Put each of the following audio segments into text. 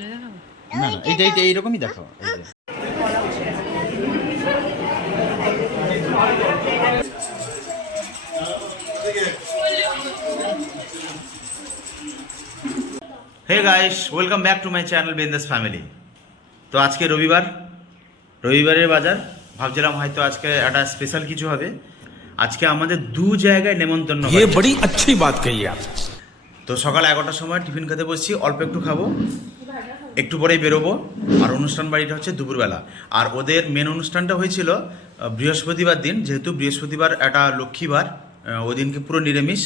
না না এটা এইরকমই দেখাও hey guys welcome back to my channel business family তো আজকে রবিবার। রবিবারের বাজার। ভাবছিলাম হয়তো আজকে একটা স্পেশাল কিছু হবে। আজকে আমাদের দু জায়গায় নেমন্তন্ন বড়ি আচ্ছি বাত কহি তো সকাল এগারোটার সময় টিফিন খেতে বসছি অল্প একটু খাব। একটু পরেই বেরোবো। আর অনুষ্ঠান বাড়িটা হচ্ছে দুপুরবেলা। আর ওদের মেন অনুষ্ঠানটা হয়েছিল বৃহস্পতিবার দিন, যেহেতু বৃহস্পতিবার একটা লক্ষ্মীবার ওই দিনকে পুরো নিরামিষ।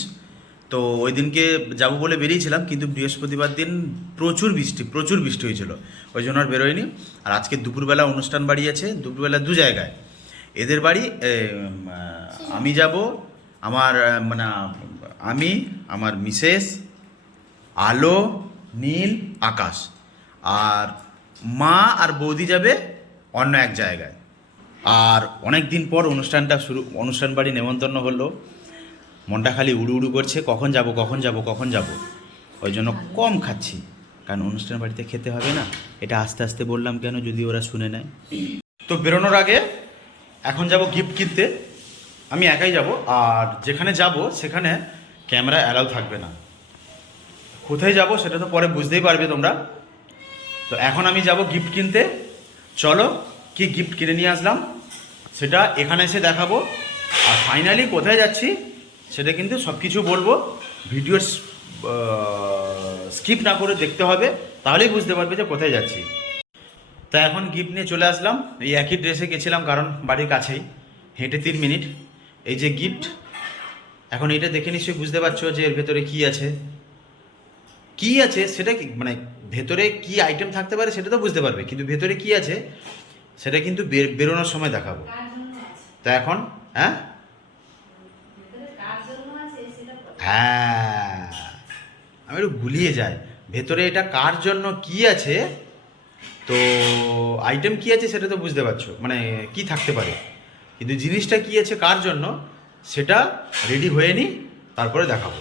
তো ওই দিনকে যাব বলে বেরিয়েছিলাম, কিন্তু বৃহস্পতিবার দিন প্রচুর বৃষ্টি প্রচুর বৃষ্টি হয়েছিল। ওই জন্য আর বেরোয়নি। আর আজকে দুপুরবেলা অনুষ্ঠান বাড়ি আছে, দুপুরবেলা দু জায়গায়। এদের বাড়ি আমি যাব, আমার মানে আমি, আমার মিসেস, আলো, নীল, আকাশ। আর মা আর বৌদি যাবে অন্য এক জায়গায়। আর অনেক দিন পর অনুষ্ঠানটা শুরু, অনুষ্ঠান বাড়ি নেমন্তন্ন হলো। মনটা খালি উড়ু উড়ু করছে, কখন যাব কখন যাব কখন যাব। ওই জন্য কম খাচ্ছি। কারণ অনুষ্ঠান বাড়িতে খেতে হবে না। এটা আস্তে আস্তে বললাম কেন যদি ওরা শুনে নেয়। তো বেরোনোর আগে এখন যাব গিফট কিনতে। আমি একাই যাব আর যেখানে যাব সেখানে ক্যামেরা অ্যালাউ থাকবে না। কোথায় যাব সেটা তো পরে বুঝতেই পারবে তোমরা। তো এখন আমি যাব গিফট কিনতে। চলো, কি গিফট কিনে নিয়ে আসলাম? সেটা এখানে এসে দেখাবো। আর ফাইনালি কোথায় যাচ্ছি, সেটা কিন্তু সব কিছু বলব। ভিডিও স্কিপ না করে দেখতে হবে, তাহলেই বুঝতে পারবে যে কোথায় যাচ্ছি। তা এখন গিফট নিয়ে চলে আসলাম। এই একই ড্রেসে গেছিলাম, কারণ বাড়ির কাছেই। হেঁটে তিন মিনিট। এই যে গিফট এখন এটা দেখে নিশ্চয়ই বুঝতে পারছ যে এর ভেতরে কি আছে। কি আছে সেটা কি মানে ভেতরে কি আইটেম থাকতে পারে সেটা তো বুঝতে পারবে কিন্তু ভেতরে কি আছে সেটা কিন্তু বের- বেরোনোর সময় দেখাবো। তা এখন হ্যাঁ? হ্যাঁ। আমি একটু গুলিয়ে যাই। ভেতরে এটা কার জন্য কি আছে তো আইটেম কি আছে সেটা তো বুঝতে পারছ মানে কি থাকতে পারে। কিন্তু জিনিসটা কি আছে কার জন্য সেটা রেডি হয়ে নি তারপরে দেখাবো।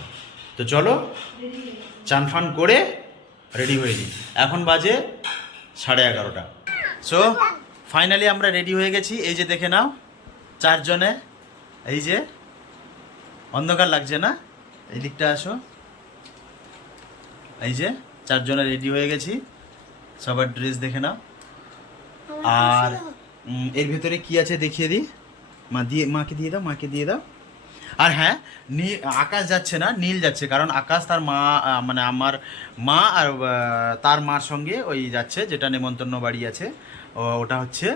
তো চলো। চান ফান করে রেডি হয়ে নিই। এখন বাজে সাড়ে এগারোটা। সো ফাইনালি আমরা রেডি হয়ে গেছি। এই যে দেখে নাও চারজনে এই যে অন্ধকার লাগছে না? এই দিকটা আসো। এই যে চারজনে রেডি হয়ে গেছি। সবার ড্রেস দেখে নাও। আর এর ভেতরে কি আছে দেখিয়ে দিই? মা দিয়ে মাকে দিয়ে দাও মাকে দিয়ে দাও। আর হ্যাঁ আকাশ যাচ্ছে না নীল যাচ্ছে কারণ আকাশ তার মা মানে আমার মা আর তার মার সঙ্গে ওই যাচ্ছে যেটা নেমন্তন্ন বাড়ি আছে ওটা হচ্ছে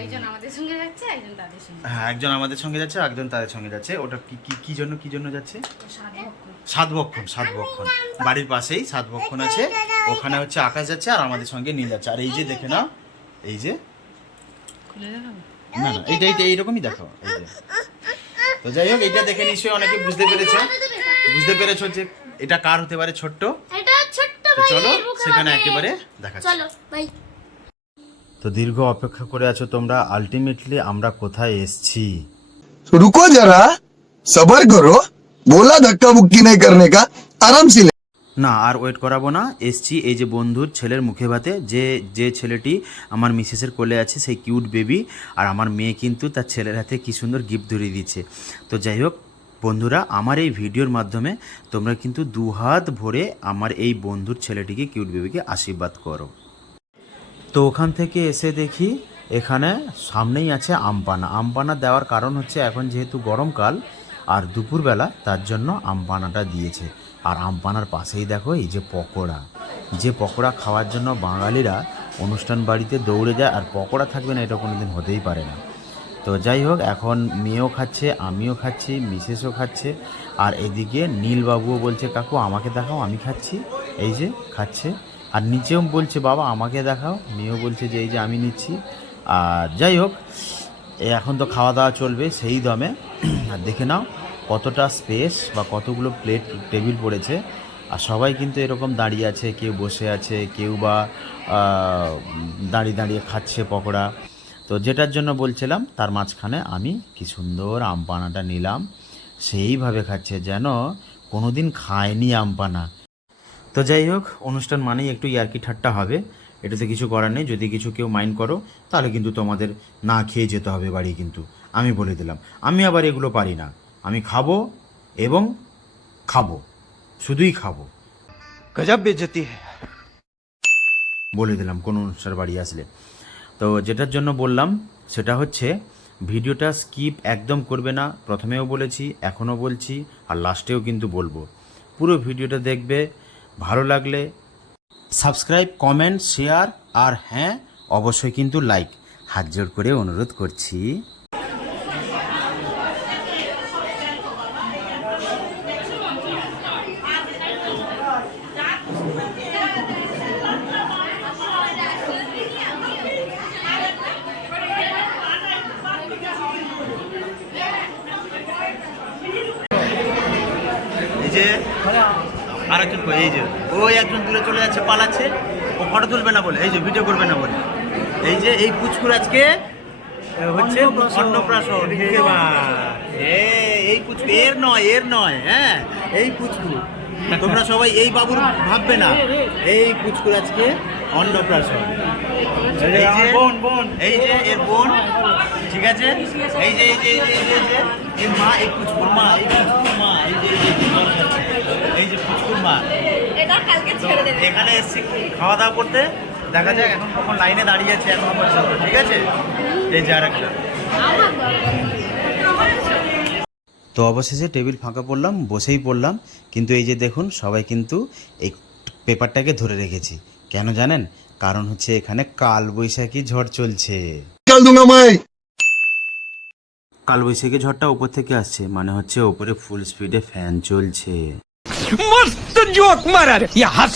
একজন আমাদের সঙ্গে যাচ্ছে একজন তাদের সঙ্গে হ্যাঁ একজন আমাদের সঙ্গে যাচ্ছে একজন তাদের সঙ্গে যাচ্ছে ওটা কি কি কি জন্য কি জন্য যাচ্ছে? সাত ভক্ষণ। সাতবক্ষণ সাতবক্ষণ বাড়ির পাশেই সাতবক্ষণ আছে ওখানে হচ্ছে আকাশ যাচ্ছে আর আমাদের সঙ্গে নীল যাচ্ছে। আর এই যে দেখে নাও এই যে না না এইটা এইটা এইরকমই দেখো এই যে। তো যাই হোক এটা দেখে নিশ্চয়ই অনেকে বুঝতে পেরেছে। বুঝতে পেরেছ যে এটা কার হতে পারে ছোট্ট? চলো সেখানে একেবারে দেখা চলো বাই তো দীর্ঘ অপেক্ষা করে আছো তোমরা আলটিমেটলি আমরা কোথায় এসছি? রুকো যারা সবার করো বলা ধাক্কা মুক্কি নেই করনে কা আরাম সে না, আর ওয়েট করাবো না। এসছি এই যে বন্ধুর ছেলের মুখে ভাতে, যে যে ছেলেটি আমার মিসেসের কোলে আছে, সেই কিউট বেবি আর আমার মেয়ে কিন্তু তার ছেলের হাতে কি সুন্দর গিফট ধরিয়ে দিচ্ছে। তো যাই হোক, বন্ধুরা, আমার এই ভিডিওর মাধ্যমে তোমরা কিন্তু দু হাত ভরে আমার এই বন্ধুর ছেলেটিকে কিউট বেবিকে আশীর্বাদ করো। তো ওখান থেকে এসে দেখি এখানে সামনেই আছে আমপানা আমপানা দেওয়ার কারণ হচ্ছে, এখন যেহেতু গরমকাল, আর দুপুরবেলা তার জন্য আমপানাটা দিয়েছে। আর আমপানার পাশেই দেখো এই যে পকোড়া। যে পকোড়া খাওয়ার জন্য বাঙালিরা অনুষ্ঠান বাড়িতে দৌড়ে যায়, আর পকোড়া থাকবে না, এটা কোনো দিন হতেই পারে না। তো যাই হোক, এখন মেয়েও খাচ্ছে, আমিও খাচ্ছি, মিসেসও খাচ্ছে, আর এদিকে নীলবাবুও বলছে, কাকু, আমাকে দেখাও, আমি খাচ্ছি। এই যে খাচ্ছে, আর নিচেও বলছে, বাবা, আমাকে দেখাও। মেয়েও বলছে যে, এই যে আমি নিচ্ছি। আর যাই হোক এখন তো খাওয়া দাওয়া চলবে সেই দমে। আর দেখে নাও কতটা স্পেস বা কতগুলো প্লেট টেবিল পড়েছে। আর সবাই কিন্তু এরকম দাঁড়িয়ে আছে, কেউ বসে আছে, কেউ বা দাঁড়িয়ে দাঁড়িয়ে খাচ্ছে পকোড়া। তো যেটার জন্য বলছিলাম, তার মাঝখানে আমি কি সুন্দর আম পানাটা নিলাম। সেইভাবে খাচ্ছে যেন কোনো দিন খায়নি আম পানা। তো তো যাই হোক, অনুষ্ঠান মানেই একটু ইয়ার্কি ঠাট্টা হবে। এটাতে কিছু করার নেই, যদি কিছু কেউ মাইন্ড করো, তাহলে কিন্তু তোমাদের না খেয়ে যেতে হবে বাড়ি কিন্তু। আমি বলে দিলাম। আমি আবার এগুলো পারি না। আমি খাব এবং খাব শুধুই খাব। গজব বেজতি বলে দিলাম কোনো অনুষ্ঠান বাড়ি আসলে। তো যেটার জন্য বললাম সেটা হচ্ছে ভিডিওটা স্কিপ একদম করবে না। প্রথমেও বলেছি এখনও বলছি আর লাস্টেও কিন্তু বলব। পুরো ভিডিওটা দেখবে ভালো লাগলে সাবস্ক্রাইব কমেন্ট শেয়ার আর হ্যাঁ অবশ্যই কিন্তু লাইক। হাত জোর করে অনুরোধ করছি। আর একজন এই যে ওই একজন দূরে চলে যাচ্ছে পালাচ্ছে। ও ফটো তুলবে না বলে এই যে ভিডিও করবে না বলে। এই যে এই পুচকুর আজকে হচ্ছে অন্নপ্রাশন। এই পুচকু এর নয় এর নয় হ্যাঁ এই পুচকু। তোমরা সবাই এই বাবুর ভাববে না এই পুচকুর আজকে অন্নপ্রাশন। বোন বোন। এই যে এর বোন ঠিক আছে? এই যে এই যে এই যে এই যে এই মা এই পুচকুর মা এই পুচকুর মা এই যে এই যে এই যে পুচকুর মা। এটা কালকে ছেড়ে দেবে। এখানে এসে খাওয়া দাওয়া করতে। দেখা যাক এখন কখন লাইনে দাঁড়িয়ে আছে এখন পর্যন্ত ঠিক আছে? এই যে আর একটা তো অবশেষে টেবিল ফাঁকা পড়লাম বসেই পড়লাম কিন্তু এই যে দেখুন সবাই কিন্তু এই পেপারটাকে ধরে রেখেছি। কেন জানেন? কারণ হচ্ছে এখানে কাল বৈশাখী ঝড় চলছে। কালবৈশাখী ঝড়টা উপর থেকে আসছে মানে হচ্ছে ওপরে ফুল স্পিডে ফ্যান চলছে। মস্ত জোক মারার ইয়া হাস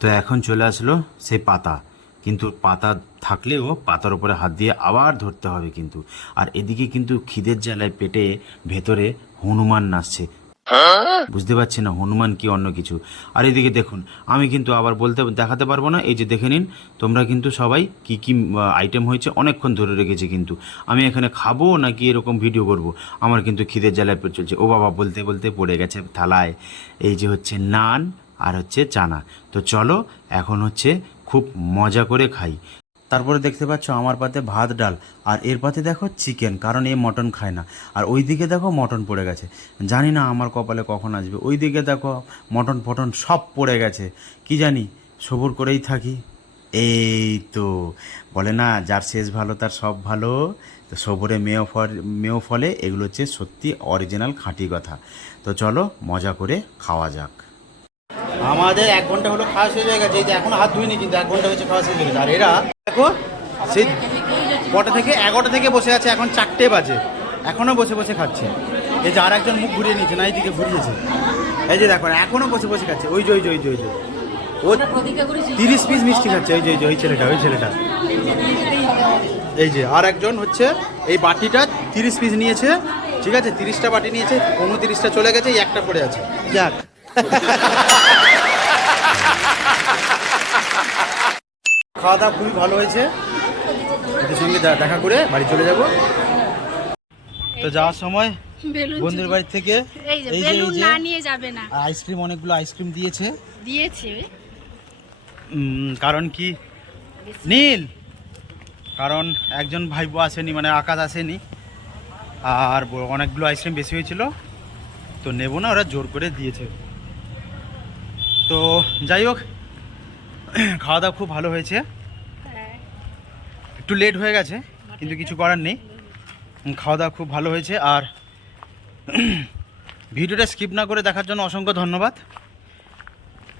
তো এখন চলে আসলো সেই পাতা। কিন্তু পাতা থাকলেও পাতার উপরে হাত দিয়ে আবার ধরতে হবে কিন্তু। আর এদিকে কিন্তু খিদের জ্বালায় পেটে ভেতরে হনুমান নাচছে। বুঝতে পারছি না, হনুমান কি অন্য কিছু? আর এদিকে দেখুন, আমি কিন্তু আবার বলতে দেখাতে পারব না, এই যে দেখে নিন, তোমরা কিন্তু সবাই কি কি আইটেম হয়েছে অনেকক্ষণ ধরে রেখেছি কিন্তু। আমি এখানে খাব নাকি এরকম ভিডিও করব? আমার কিন্তু খিদের জ্বালায় চলছে। ও বাবা, বলতে বলতে পড়ে গেছে থালায়। এই যে হচ্ছে নান আর হচ্ছে চানা। তো চলো, এখন হচ্ছে খুব মজা করে খাই। তারপরে দেখতে পাচ্ছ আমার পাতে ভাত, ডাল। আর এর পাতে দেখো চিকেন, কারণ এ মটন খায় না। আর ওই দিকে দেখো মটন পড়ে গেছে। জানি না আমার কপালে কখন আসবে। ওই দিকে দেখো মটন ফটন সব পড়ে গেছে। কি জানি, সবুর করেই থাকি। এই তো, বলে না, যার শেষ ভালো তার সব ভালো। তো সবরে মেয়েও ফল, মেয়েও ফলে, এগুলো হচ্ছে সত্যি অরিজিনাল খাঁটি কথা। তো চলো মজা করে খাওয়া যাক। আমাদের এক ঘণ্টা হলো খাওয়া শেষ হয়ে গেছে এই যে এখন হাত ধুইনি কিন্তু এক ঘণ্টা হয়েছে খাওয়া শেষ হয়ে গেছে। আর এরা দেখো সেই কটা থেকে এগারোটা থেকে বসে আছে এখন চারটে বাজে। এখনও বসে বসে খাচ্ছে। এই যে আর একজন মুখ ঘুরিয়ে নিচ্ছে না এইদিকে ঘুরিয়েছে। এই যে দেখো এখনও বসে বসে খাচ্ছে। ওই যে ওই যে ওই যে ওই যে। ও তিরিশ পিস মিষ্টি খাচ্ছে। ওই যে ওই যে ওই ছেলেটা ওই ছেলেটা। এই যে আর একজন হচ্ছে এই বাটিটা তিরিশ পিস নিয়েছে ঠিক আছে? তিরিশটা বাটি নিয়েছে উনতিরিশটা চলে গেছে এই একটা পড়ে আছে। যাক। খাওয়া দাওয়া খুবই ভালো হয়েছে। এদের সঙ্গে দেখা করে বাড়ি চলে যাব। তো যাওয়ার সময় বন্ধুর বাড়ি থেকে এই যে বেলুন না নিয়ে যাবে না। আইসক্রিম অনেকগুলো আইসক্রিম দিয়েছে। দিয়েছে। কারণ কি? নীল! কারণ একজন ভাইবো আসেনি মানে আকাশ আসেনি। আর অনেকগুলো আইসক্রিম বেশি হয়েছিল। তো নেব না ওরা জোর করে দিয়েছে। তো যাই হোক খাওয়া দাওয়া খুব ভালো হয়েছে। একটু লেট হয়ে গেছে কিন্তু কিছু করার নেই। খাওয়া দাওয়া খুব ভালো হয়েছে আর ভিডিওটা স্কিপ না করে দেখার জন্য অসংখ্য ধন্যবাদ।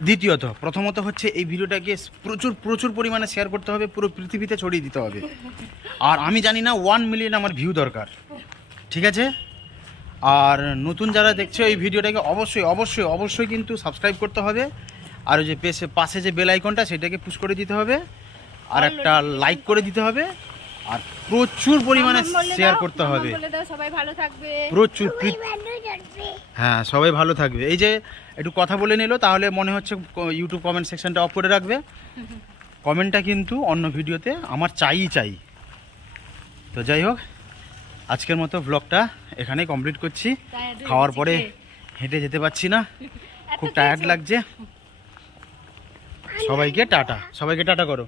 দ্বিতীয়ত প্রথমত হচ্ছে এই ভিডিওটাকে প্রচুর প্রচুর পরিমাণে শেয়ার করতে হবে পুরো পৃথিবীতে ছড়িয়ে দিতে হবে। আর আমি জানি না ওয়ান মিলিয়ন আমার ভিউ দরকার। ঠিক আছে? আর নতুন যারা দেখছে এই ভিডিওটাকে অবশ্যই অবশ্যই অবশ্যই কিন্তু সাবস্ক্রাইব করতে হবে। আর ওই যে পেছে পাশে যে বেল আইকনটা সেটাকে পুশ করে দিতে হবে। আর একটা লাইক করে দিতে হবে। আর প্রচুর পরিমাণে শেয়ার করতে হবে। সবাই ভালো থাকবে। প্রচুর হ্যাঁ সবাই ভালো থাকবে। এই যে একটু কথা বলে নিল তাহলে মনে হচ্ছে ইউটিউব কমেন্ট সেকশনটা অফ করে রাখবে। কমেন্টটা কিন্তু অন্য ভিডিওতে আমার চাই চাই। তো যাই হোক আজকের মতো ব্লগটা এখানেই কমপ্লিট করছি। খাওয়ার পরে হেঁটে যেতে পারছি না। খুব টায়ার্ড লাগছে। সবাইকে টাটা। সবাইকে টাটা করো।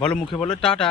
বলো মুখে বলো টাটা।